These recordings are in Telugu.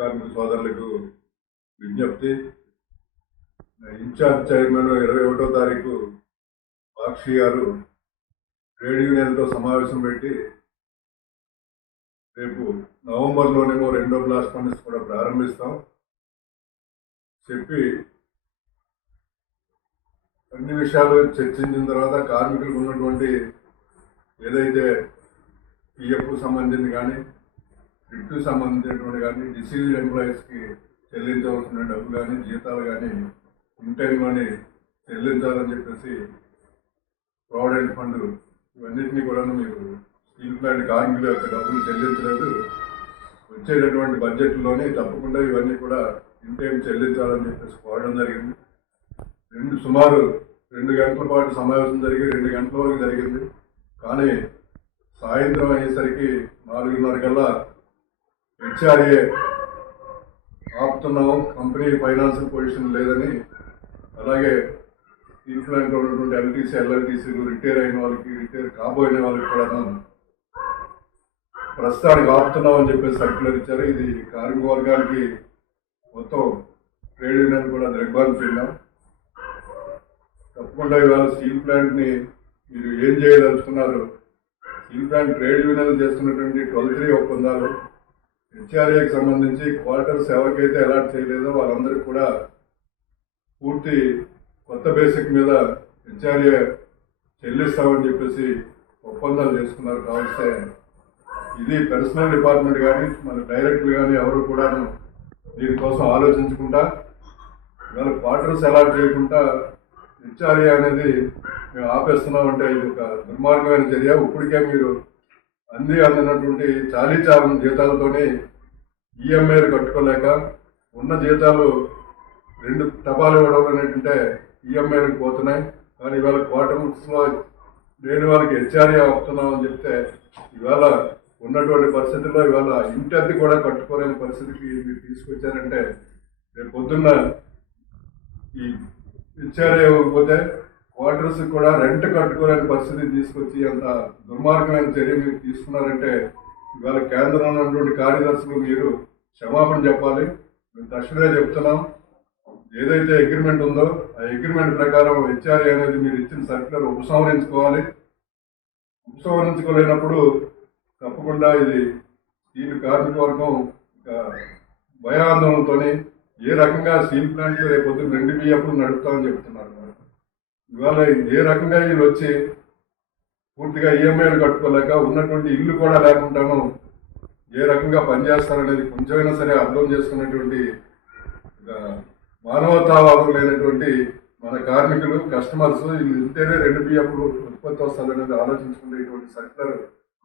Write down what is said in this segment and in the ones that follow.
కార్మిక సోదరులకు విజ్ఞప్తి. ఇన్ఛార్జ్ చైర్మన్ ఇరవై ఒకటో తారీఖు బాక్షి గారు ట్రేడ్ యూనియన్తో సమావేశం పెట్టి రేపు నవంబర్లోనేమో రెండో బ్లాస్ట్ ఫండ్స్ కూడా ప్రారంభిస్తాం. చెప్పి అన్ని విషయాలు చర్చించిన తర్వాత కార్మికులకు ఉన్నటువంటి ఏదైతే పిఎఫ్ సంబంధించింది కానీ రిట్కు సంబంధించినటువంటి కానీ డిసీజ్ ఎంప్లాయీస్కి చెల్లించవలసిన డబ్బు కానీ జీతాలు కానీ ఉంటాయి కానీ చెల్లించాలని చెప్పేసి ప్రావిడెంట్ ఫండ్ ఇవన్నింటినీ కూడా మీరు స్టీల్ ప్లాంట్ కార్మికుల యొక్క డబ్బులు చెల్లించలేదు. వచ్చేటటువంటి బడ్జెట్లోనే తప్పకుండా ఇవన్నీ కూడా ఇంటేం చెల్లించాలని చెప్పేసి కోరడం జరిగింది. రెండు సుమారు రెండు గంటల పాటు సమావేశం జరిగి రెండు గంటల వరకు జరిగింది. కానీ సాయంత్రం అయ్యేసరికి నాలుగున్నర కల్లా హెచ్ఆర్ఏ ఆపుతున్నాం కంపెనీ ఫైనాన్షియల్ పొజిషన్ లేదని. అలాగే స్టీల్ ప్లాంట్లో ఉన్నటువంటి ఎల్టీసీ ఎల్ఐటీసీలు రిటైర్ అయిన వాళ్ళకి రిటైర్ కాబోయిన వాళ్ళకి కూడా ప్రస్తుతానికి ఆపుతున్నామని చెప్పేసి సర్క్యులర్ ఇచ్చారు. ఇది కార్మిక వర్గానికి మొత్తం ట్రేడ్ యూనియన్ కూడా దిగ్బాన్ చెందాం. తప్పకుండా ఇవాళ స్టీల్ ప్లాంట్ని మీరు ఏం చేయదలుచుకున్నారు? స్టీల్ ప్లాంట్ ట్రేడ్ యూనియన్ చేస్తున్నటువంటి ట్వెల్వ్ త్రీ ఒప్పందాలు హెచ్ఆర్ఏకి సంబంధించి క్వార్టర్స్ ఎవరికైతే అలాట్ చేయలేదో వాళ్ళందరికీ కూడా పూర్తి కొత్త బేసిక్ మీద హెచ్ఆర్ఏ చెల్లిస్తామని చెప్పేసి ఒప్పందాలు చేసుకున్నారు కావలిస్తే ఇది పర్సనల్ డిపార్ట్మెంట్ కానీ మన డైరెక్టర్ కానీ ఎవరు కూడా దీనికోసం ఆలోచించకుండా ఇవాళ క్వార్టర్స్ అలాట్ చేయకుండా హెచ్ఆర్ఏ అనేది మేము ఆపేస్తున్నామంటే ఇది ఒక దుర్మార్గమైన చర్య. ఇప్పటికే మీరు అంది అందినటువంటి చాలీ జీతాలతోనే ఈఎంఐలు కట్టుకోలేక ఉన్న జీతాలు రెండు టపాలు ఇవ్వడం అనేటంటే ఈఎంఐలకు పోతున్నాయి. కానీ ఇవాళ క్వార్టర్స్లో లేని వాళ్ళకి హెచ్ఆర్ఏ ఆపుతున్నామని చెప్తే ఇవాళ ఉన్నటువంటి పరిస్థితుల్లో ఇవాళ ఇంటి అద్దె కూడా కట్టుకోలేని పరిస్థితికి మీరు తీసుకొచ్చారంటే రేపు పొద్దున్న ఈ హెచ్ఆర్ఏ ఇవ్వకపోతే క్వార్టర్స్ కూడా రెంట్ కట్టుకోలేని పరిస్థితి తీసుకొచ్చి అంత దుర్మార్గమైన చర్య మీరు తీసుకున్నారంటే ఇవాళ కేంద్రంలో ఉన్నటువంటి కార్యదర్శులు మీరు క్షమాపణ చెప్పాలి. మేము తక్షణమే చెప్తున్నాం. ఏదైతే అగ్రిమెంట్ ఉందో ఆ అగ్రిమెంట్ ప్రకారం హెచ్ఆర్ఏ అనేది మీరు ఇచ్చిన సర్క్యులర్ ఉపసంహరించుకోవాలి. ఉపసంహరించుకోలేనప్పుడు తప్పకుండా ఇది స్టీల్ కార్మిక వర్గం ఒక భయాందోళనతోని ఏ రకంగా స్టీల్ ప్లాంట్లు రేపు పొద్దున్న రెండు బియ్యప్పుడు నడుపుతామని చెప్తున్నారు. ఇవాళ ఏ రకంగా వీళ్ళు వచ్చి పూర్తిగా ఈఎంఐలు కట్టుకోలేక ఉన్నటువంటి ఇల్లు కూడా లేకుండాను ఏ రకంగా పనిచేస్తారనేది కొంచెమైనా సరే అర్థం చేసుకున్నటువంటి ఒక మానవతావాదం లేనటువంటి మన కార్మికులు కస్టమర్స్ వీళ్ళు ఇంతేనే రెండు బియ్యప్పుడు ఉత్పత్తి వస్తుంది అనేది ఆలోచించుకునేటువంటి సెక్టర్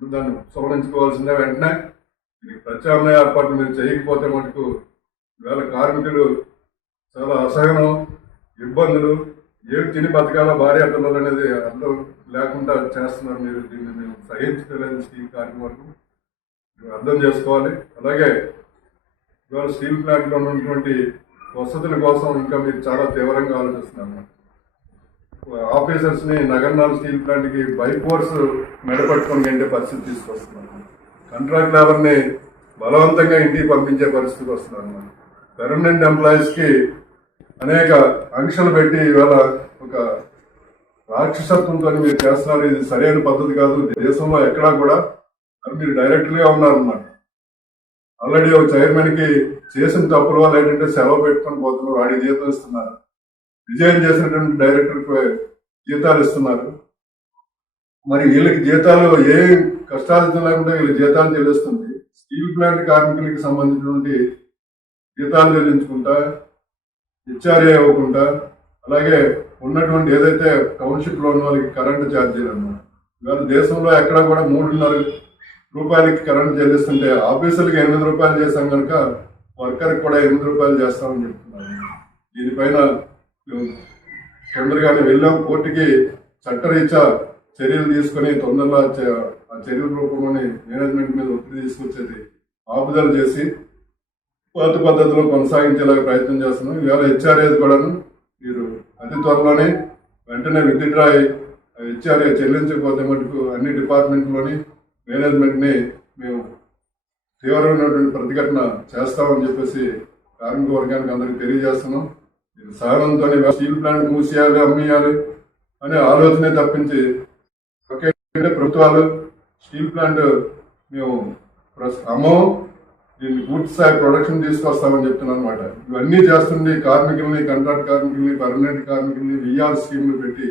దాన్ని సవరించుకోవాల్సిందే వెంటనే ఇది ప్రత్యామ్నాయ ఏర్పాట్లు మీరు చేయకపోతే మటుకు ఇవాళ కార్మికులు చాలా అసహనం ఇబ్బందులు ఏం తిని బతకాల భార్య పిల్లలు అనేది అర్థం లేకుండా చేస్తున్నారు మీరు. దీన్ని మేము సహించలేదు స్టీల్ కార్మిక వరకు అర్థం చేసుకోవాలి. అలాగే ఇవాళ స్టీల్ ప్లాంట్లో ఉన్నటువంటి వసతుల కోసం ఇంకా మీరు చాలా తీవ్రంగా ఆలోచిస్తున్నాను ఆఫీసర్స్ని నగర్నాల్ స్టీల్ ప్లాంట్కి బై ఫోర్స్ మెడపట్టుకొని గంటే పరిస్థితి తీసుకొస్తున్నాను కాంట్రాక్ట్ లేబర్ని బలవంతంగా ఇంటికి పంపించే పరిస్థితికి వస్తున్నారు. పెర్మనెంట్ ఎంప్లాయీస్కి అనేక ఆంక్షలు పెట్టి ఇవాళ ఒక రాక్షసత్వంతో మీరు చేస్తున్నారు. ఇది సరైన పద్ధతి కాదు. దేశంలో ఎక్కడా కూడా మీరు డైరెక్టర్గా ఉన్నారన్నమాట. ఆల్రెడీ ఒక చైర్మన్కి చేసిన తప్పుల వల్ల ఏంటంటే సెలవు పెట్టుకొని పోతున్నారు. వాడి జీతం ఇస్తున్నారు. రిజైన్ చేసినటువంటి డైరెక్టర్ జీతాలు ఇస్తున్నారు. మరి వీళ్ళకి జీతాలు ఏ కష్టాలు లేకుండా వీళ్ళకి జీతాలు చెల్లిస్తుంది. స్టీల్ ప్లాంట్ కార్మికులకి సంబంధించినటువంటి జీతాలు చెల్లించుకుంటా హెచ్ఆర్ఏ అవ్వకుండా అలాగే ఉన్నటువంటి ఏదైతే టౌన్షిప్లో ఉన్న వాళ్ళకి కరెంటు ఛార్జీలు అన్నమాట ఇవాళ దేశంలో ఎక్కడ కూడా మూడున్నర రూపాయలకి కరెంట్ చెల్లిస్తుంటే ఆఫీసులకి ఎనిమిది రూపాయలు చేస్తాం కనుక వర్కర్కి కూడా ఎనిమిది రూపాయలు చేస్తామని చెప్తున్నారు. దీనిపైన తొందరగానే వెళ్ళాం. కోర్టుకి చట్టరీత్యా చర్యలు తీసుకొని తొందరగా ఆ చర్యల రూపంలోని మేనేజ్మెంట్ మీద ఒత్తిడి తీసుకొచ్చేది ఆపుదల చేసి పాత పద్ధతిలో కొనసాగించేలా ప్రయత్నం చేస్తున్నాం. ఇవాళ హెచ్ఆర్ఏ కూడాను మీరు అతి త్వరలోనే వెంటనే విత్డ్రా హెచ్ఆర్ఏ చెల్లించకపోతే మటుకు అన్ని డిపార్ట్మెంట్లోని మేనేజ్మెంట్ని మేము తీవ్రమైనటువంటి ప్రతిఘటన చేస్తామని చెప్పేసి కార్మిక వర్గానికి అందరికి తెలియజేస్తున్నాం. ఇది సహనంతోనే స్టీల్ ప్లాంట్ మూసేయాలి అమ్మేయాలి అనే ఆలోచనే తప్పించి ఒకే ప్రభుత్వాలు స్టీల్ ప్లాంట్ మేము ప్రస్- అమ్మం దీన్ని పూర్తి స్థాయి ప్రొడక్షన్ తీసుకొస్తామని చెప్తున్నాను అనమాట ఇవన్నీ చేస్తుండే కార్మికుల్ని కాంట్రాక్ట్ కార్మికుల్ని పర్మనెంట్ కార్మికుల్ని విఆర్ స్కీమ్లు పెట్టి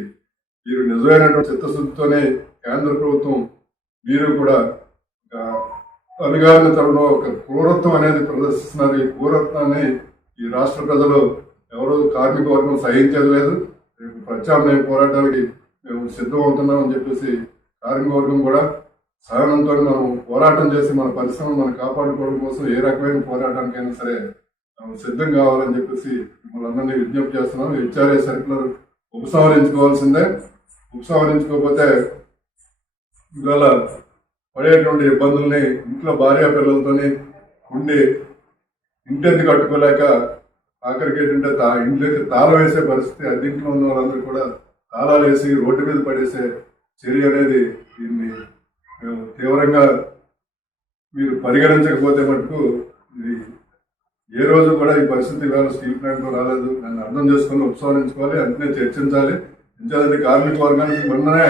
మీరు నిజమైనటువంటి చిత్తశుద్ధితోనే కేంద్ర ప్రభుత్వం మీరు కూడా ఒక తరంలో ఒక క్రూరత్వం అనేది ప్రదర్శిస్తున్నారు. ఈ క్రూరత్వాన్ని ఈ రాష్ట్ర ప్రజలు ఎవరో కార్మిక వర్గం సహించేది లేదు రేపు ప్రత్యామ్నాయ పోరాటానికి మేము సిద్ధమవుతున్నామని చెప్పేసి కార్మిక వర్గం కూడా సహనంతో మనం పోరాటం చేసి మన పరిశ్రమను మనం కాపాడుకోవడం కోసం ఏ రకమైన పోరాటానికైనా సరే మనం సిద్ధం కావాలని చెప్పేసి మిమ్మల్ని అందరినీ విజ్ఞప్తి చేస్తున్నాం. HRA circular ఉపసంహరించుకోవాల్సిందే. ఉపసంహరించుకోకపోతే ఇవాళ పడేటువంటి ఇబ్బందుల్ని ఇంట్లో భార్య పిల్లలతోని ఉండి ఇంటెందుకు కట్టుకోలేక ఆఖరికి ఏంటంటే తా ఇంట్లోకి తాళం వేసే పరిస్థితి అద్దెంట్లో ఉన్న వాళ్ళందరూ కూడా తాళాలు వేసి రోడ్డు మీద పడేసే చర్య అనేది దీన్ని తీవ్రంగా మీరు పరిగణించకపోతే మటుకు ఇది ఏ రోజు కూడా ఈ పరిస్థితి ఇవాళ స్టీల్ ప్లాంట్లో రాలేదు. నన్ను అర్థం చేసుకొని ఉపసంహరించుకోవాలి. అంతనే చర్చించాలి. ఎందుకంటే కార్మిక వర్గానికి మొన్ననే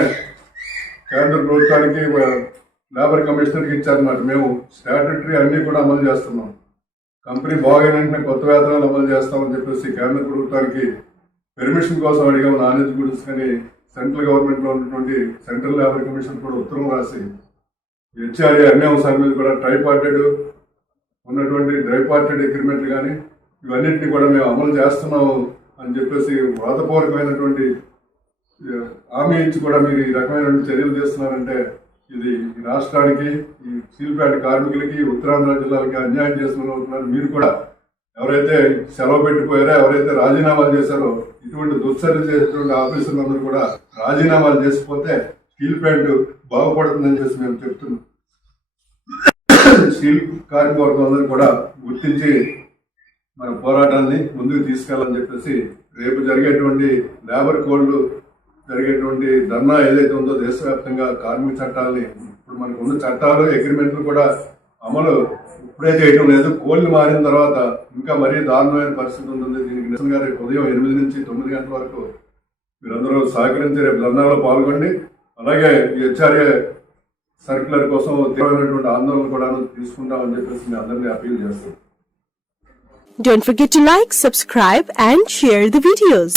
కేంద్ర ప్రభుత్వానికి లేబర్ కమిషనర్కి ఇచ్చారన్నమాట. మేము స్టాట్యుటరీ అన్నీ కూడా అమలు చేస్తున్నాం. కంపెనీ బాగైన వెంటనే కొత్త వేతనాలు అమలు చేస్తామని చెప్పేసి కేంద్ర ప్రభుత్వానికి పెర్మిషన్ కోసం అడిగాం. నాణ్యత గురించి కానీ సెంట్రల్ గవర్నమెంట్లో ఉన్నటువంటి సెంట్రల్ లేబర్ కమిషన్ కూడా ఉత్తరం రాసి హెచ్ఆర్ఏ అన్ని అంశాల మీద కూడా ట్రైపార్టెడ్ ఉన్నటువంటి ట్రైపార్టెడ్ అగ్రిమెంట్లు కానీ ఇవన్నింటినీ కూడా మేము అమలు చేస్తున్నాము అని చెప్పేసి వ్రాతపూర్వకమైనటువంటి హామీ ఇచ్చి కూడా మీరు ఈ రకమైనటువంటి చర్యలు చేస్తున్నారంటే ఇది ఈ రాష్ట్రానికి ఈ స్టీల్ ప్లాంట్ కార్మికులకి ఉత్తరాంధ్ర జిల్లాలకి అన్యాయం చేస్తున్నారు మీరు కూడా ఎవరైతే సెలవు పెట్టిపోయారో ఎవరైతే రాజీనామాలు చేశారో ఇటువంటి దుశ్చర్యలు చేసేటువంటి ఆఫీసులందరూ కూడా రాజీనామాలు చేసిపోతే స్టీల్ ప్లాంట్ బాగుపడుతుందని చెప్పి మేము చెప్తున్నాం. స్టీల్ కార్మిక కూడా గుర్తించి మన పోరాటాన్ని ముందుకు తీసుకెళ్ళాలని చెప్పేసి రేపు జరిగేటువంటి లేబర్ కోడ్లు జరిగేటువంటి ధర్నా ఏదైతే ఉందో దేశవ్యాప్తంగా కార్మిక చట్టాలని ఇప్పుడు మనకు ఉన్న చట్టాలు అగ్రిమెంట్లు కూడా అమలు ఇప్పుడే చేయటం లేదు. కోళ్ళు మారిన తర్వాత ఇంకా మరీ దారుణమైన పరిస్థితి ఉంటుంది. దీనికి నిజంగా రేపు ఉదయం ఎనిమిది నుంచి తొమ్మిది గంటల వరకు మీరందరూ సహకరించి రేపు ధర్నాలో పాల్గొండి. అలాగే ఈ హెచ్ఆర్ఏ సర్క్యులర్ కోసం తీవ్రమైనటువంటి ఆందోళన కూడా తీసుకుంటామని చెప్పేసి మీ అందరినీ అపీల్ చేస్తాం Don't forget to like, subscribe and share the videos.